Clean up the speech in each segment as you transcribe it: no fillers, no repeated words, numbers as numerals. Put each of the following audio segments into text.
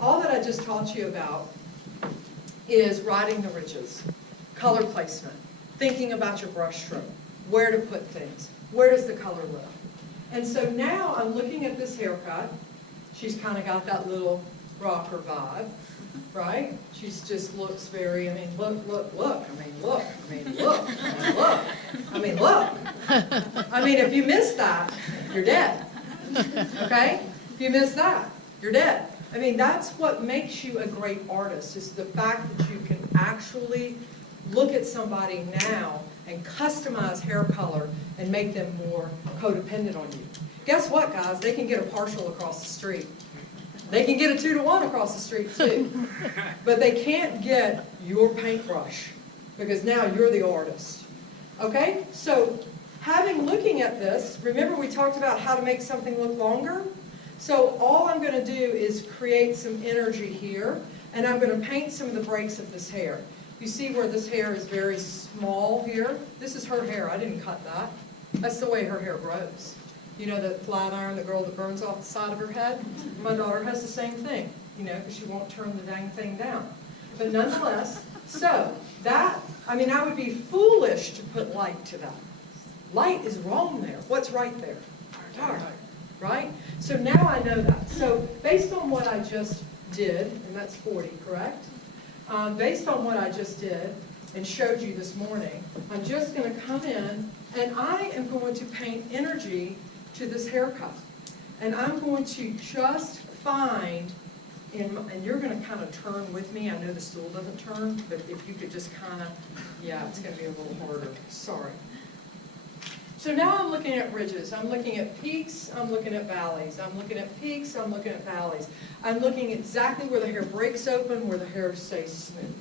all that I just taught you about is riding the ridges, color placement, thinking about your brush stroke, where to put things, where does the color live. And so now I'm looking at this haircut. She's kind of got that little rocker vibe, right? She just looks very, I mean, look, look, look, I mean, look, I mean, look, I mean, look, I mean, look. I mean, if you miss that, you're dead, okay? If you miss that, you're dead. I mean, that's what makes you a great artist, is the fact that you can actually look at somebody now and customize hair color and make them more codependent on you. Guess what, guys? They can get a partial across the street. They can get a 2-to-1 across the street, too. But they can't get your paintbrush, because now you're the artist. Okay? So, looking at this, remember we talked about how to make something look longer? So all I'm going to do is create some energy here, and I'm going to paint some of the breaks of this hair. You see where this hair is very small here? This is her hair. I didn't cut that. That's the way her hair grows. You know the flat iron, the girl that burns off the side of her head? My daughter has the same thing, you know, because she won't turn the dang thing down. But nonetheless, so that, I mean, I would be foolish to put light to that. Light is wrong there. What's right there? Dark, right? So now I know that. So based on what I just did, and that's 40, correct? Based on what I just did and showed you this morning, I'm just going to come in and I am going to paint energy to this haircut. And I'm going to just find, and you're going to kind of turn with me. I know the stool doesn't turn, but if you could just kind of, yeah, it's going to be a little harder. Sorry. So now I'm looking at ridges. I'm looking at peaks. I'm looking at valleys. I'm looking at peaks. I'm looking at valleys. I'm looking exactly where the hair breaks open, where the hair stays smooth.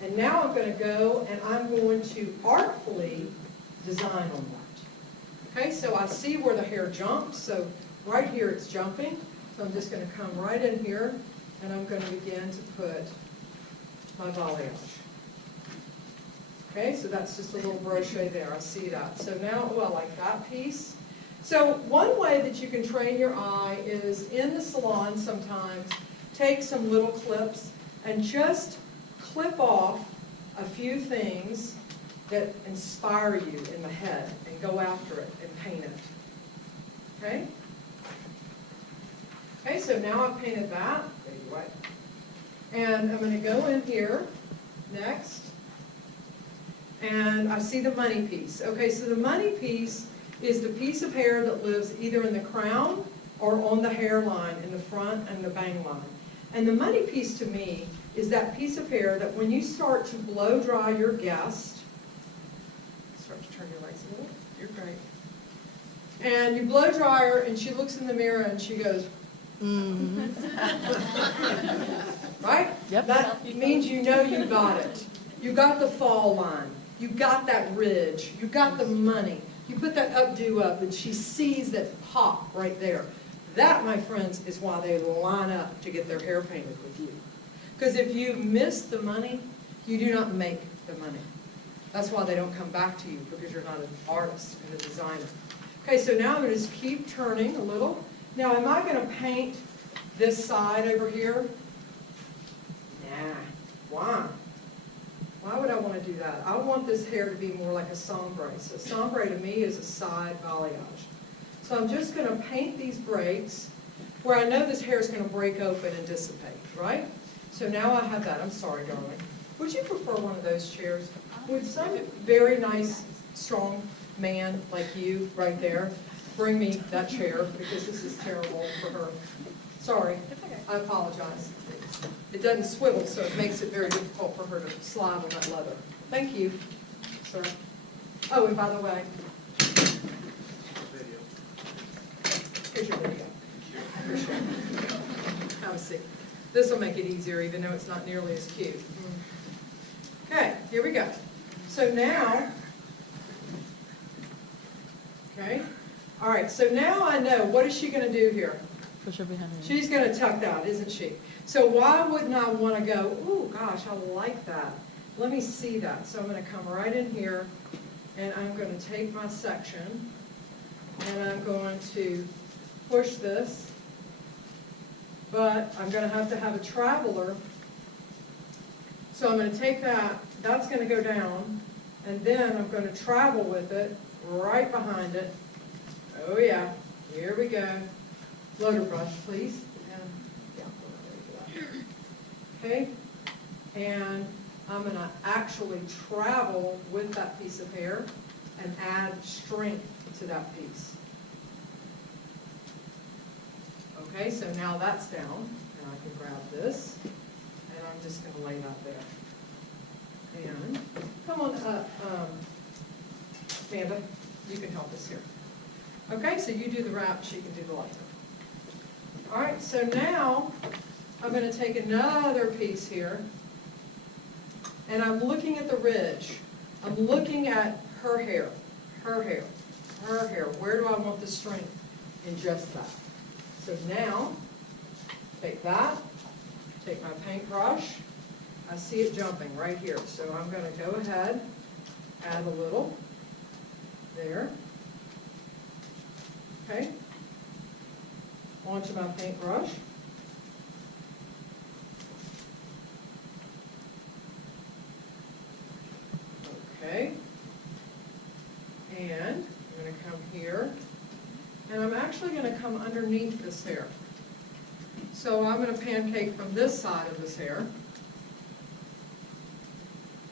And now I'm going to go and I'm going to artfully design on that. Okay, so I see where the hair jumped. So right here it's jumping. So I'm just going to come right in here and I'm going to begin to put my balayage. Okay, so that's just a little brochet there. I see that. So now, well, like that piece. So one way that you can train your eye is in the salon sometimes, take some little clips and just clip off a few things that inspire you in the head and go after it and paint it. Okay? Okay, so now I've painted that. And I'm going to go in here next. And I see the money piece. Okay, so the money piece is the piece of hair that lives either in the crown or on the hairline in the front and the bang line. And the money piece to me is that piece of hair that when you start to blow dry your guest, start to turn your legs a little, you're great. And you blow dry her and she looks in the mirror and she goes, right? Yep. That means you know you got it. You got the fall line. You got that ridge. You got the money. You put that updo up and she sees that pop right there. That, my friends, is why they line up to get their hair painted with you. Because if you miss the money, you do not make the money. That's why they don't come back to you, because you're not an artist and a designer. Okay, so now I'm going to just keep turning a little. Now, am I going to paint this side over here? Nah. Why? Why would I want to do that? I want this hair to be more like a sombre. So sombre to me is a side balayage. So I'm just going to paint these breaks where I know this hair is going to break open and dissipate, right? So now I have that. I'm sorry, darling. Would you prefer one of those chairs? Would some very nice, strong man like you right there bring me that chair, because this is terrible for her. Sorry. I apologize. It doesn't swivel, so it makes it very difficult for her to slide on that leather. Thank you, sir. Oh, and by the way, here's your video. Appreciate it. Have a seat. This will make it easier, even though it's not nearly as cute. Okay, here we go. So now, okay. All right, so now I know, what is she going to do here? Push her behind her. She's going to tuck that, isn't she? So why wouldn't I want to go, ooh, gosh, I like that. Let me see that. So I'm going to come right in here, and I'm going to take my section, and I'm going to push this but I'm going to have a traveler. So I'm going to take that, that's going to go down, and then I'm going to travel with it right behind it. Oh yeah, here we go. Floater brush, please. And, yeah, okay, and I'm going to actually travel with that piece of hair and add strength to that piece. Okay, so now that's down, and I can grab this, and I'm just going to lay that there. And come on up, Amanda, you can help us here. Okay, so you do the wrap, she can do the light. All right, so now I'm going to take another piece here, and I'm looking at the ridge. I'm looking at her hair, her hair, her hair. Where do I want the strength in just that? So now, take that, take my paintbrush. I see it jumping right here, so I'm going to go ahead, add a little there. Okay, onto my paintbrush. Okay, and I'm going to come here, and I'm actually going to come underneath this hair. So I'm going to pancake from this side of this hair.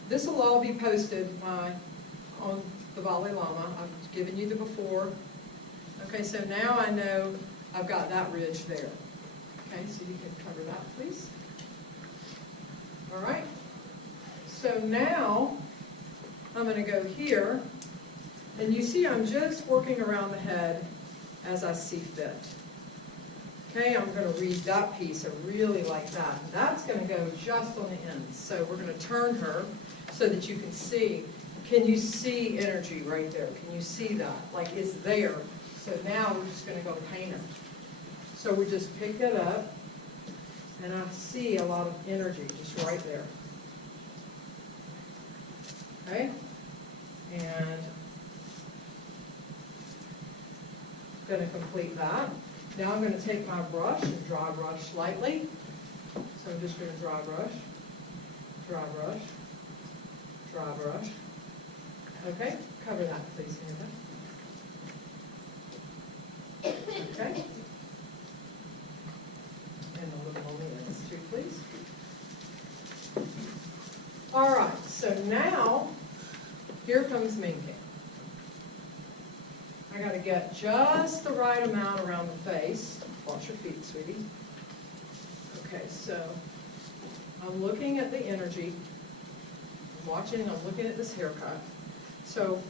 This will all be posted on the Balayage. I've given you the before. Okay, so now I know I've got that ridge there. Okay, so you can cover that, please. All right, so now I'm going to go here, and you see I'm just working around the head as I see fit. Okay, I'm going to read that piece. I really like that. That's going to go just on the ends. So we're going to turn her so that you can see. Can you see energy right there? Can you see that? Like it's there. So now we're just going to go paint her. So we just pick it up, and I see a lot of energy just right there. Okay, and going to complete that. Now I'm going to take my brush and dry brush slightly. So I'm just going to dry brush, dry brush, dry brush. Okay, cover that please, Amanda. Okay. And a little on the ends too, please. All right, so now here comes Minking. I got to get just the right amount around the face. Watch your feet, sweetie. Okay, so I'm looking at the energy. I'm watching, I'm looking at this haircut. So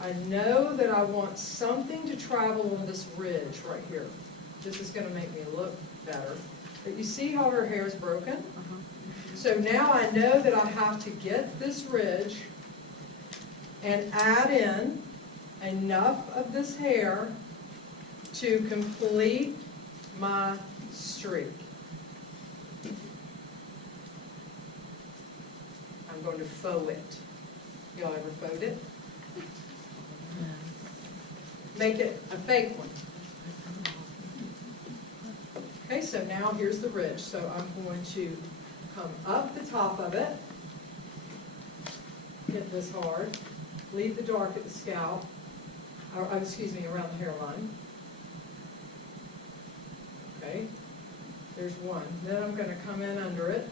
I know that I want something to travel on this ridge right here. This is going to make me look better. But you see how her hair is broken? So now I know that I have to get this ridge and add in enough of this hair to complete my streak. I'm going to faux it. Y'all ever faux it? Make it a fake one. Okay, so now here's the ridge. So I'm going to come up the top of it, get this hard, leave the dark at the scalp, or excuse me, around the hairline. Okay, there's one. Then I'm going to come in under it.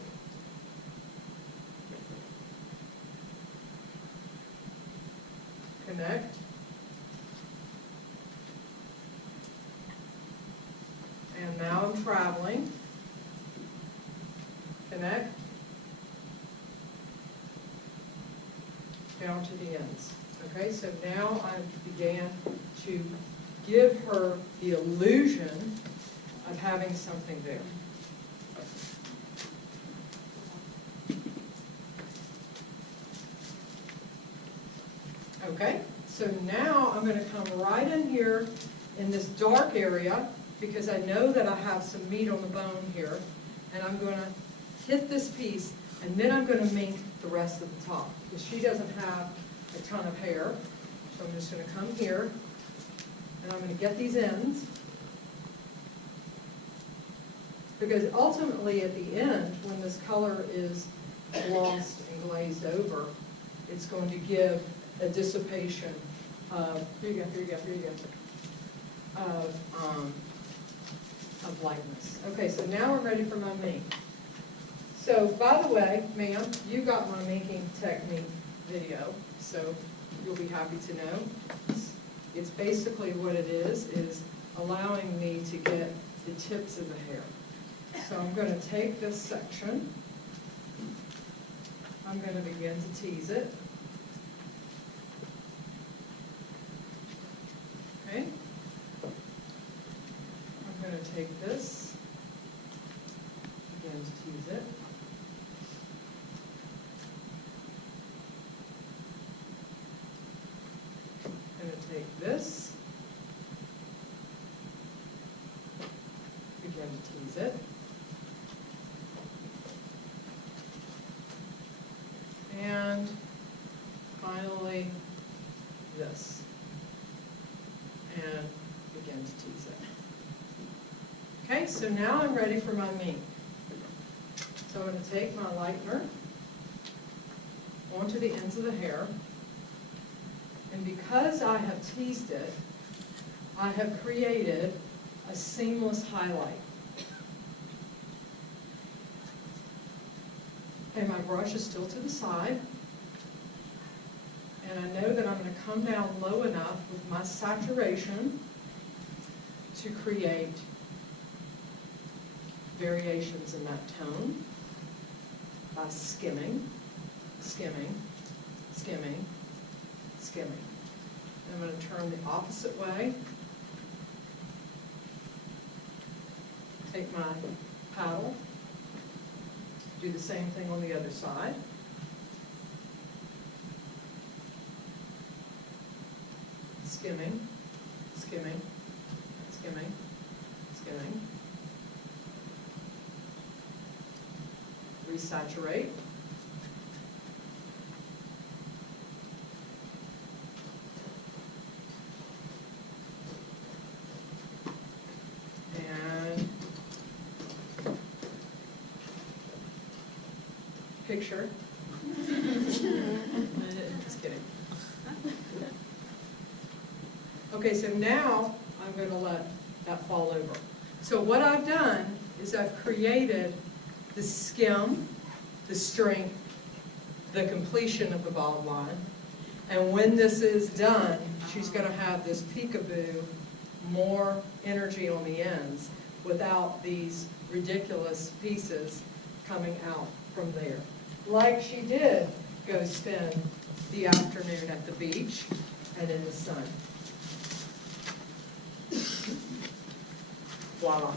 Connect. And now I'm traveling. Connect. Down to the ends. Okay, so now I began to give her the illusion of having something there. Okay, so now I'm going to come right in here in this dark area because I know that I have some meat on the bone here, and I'm going to hit this piece, and then I'm going to mink the rest of the top because she doesn't have a ton of hair. So I'm just going to come here, and I'm going to get these ends. Because ultimately, at the end, when this color is glossed and glazed over, it's going to give a dissipation of, of lightness. Okay, so now we're ready for my mink. So, by the way, ma'am, you got my minking technique video, so you'll be happy to know. It's basically what it is allowing me to get the tips of the hair. So I'm going to take this section, I'm going to begin to tease it. Okay? I'm going to take this, begin to tease it. I'm going to take this, begin to tease it. And finally, this, and begin to tease it. Okay, so now I'm ready for my mink. So I'm going to take my lightener onto the ends of the hair, and because I have teased it, I have created a seamless highlight. Okay, my brush is still to the side, and I know that I'm going to come down low enough with my saturation to create variations in that tone by skimming, skimming, skimming, skimming. I'm going to turn the opposite way, take my paddle, do the same thing on the other side. Skimming, skimming, skimming, skimming. Resaturate. And picture. Just kidding. Okay, so now I'm going to let that fall over. So what I've done is I've created the skim, the strength, the completion of the bottom line. And when this is done, she's going to have this peekaboo, more energy on the ends without these ridiculous pieces coming out from there. Like she did go spend the afternoon at the beach and in the sun. Voila.